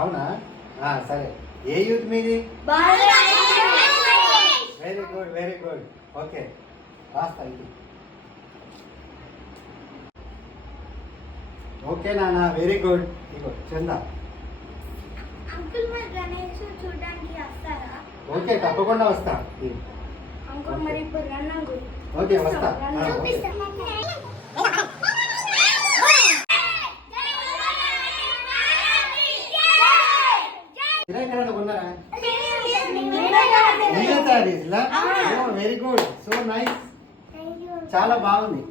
అవునా సరే. ఏ యూత్ మీది? Very good very good. Okay రాస్తా ఇది. ఓకే నాన్న వెరీ గుడ్. ఇగో చందా. అంకుల్ మరి గణేష్ చూడడానికి వస్తారా? ఓకే తప్పకుండా వస్తా. అంకుల్ మరి ఇప్పుడు రండి అంకుల్. ఓకే వస్తా. Very good so nice. చాలా బాగుంది.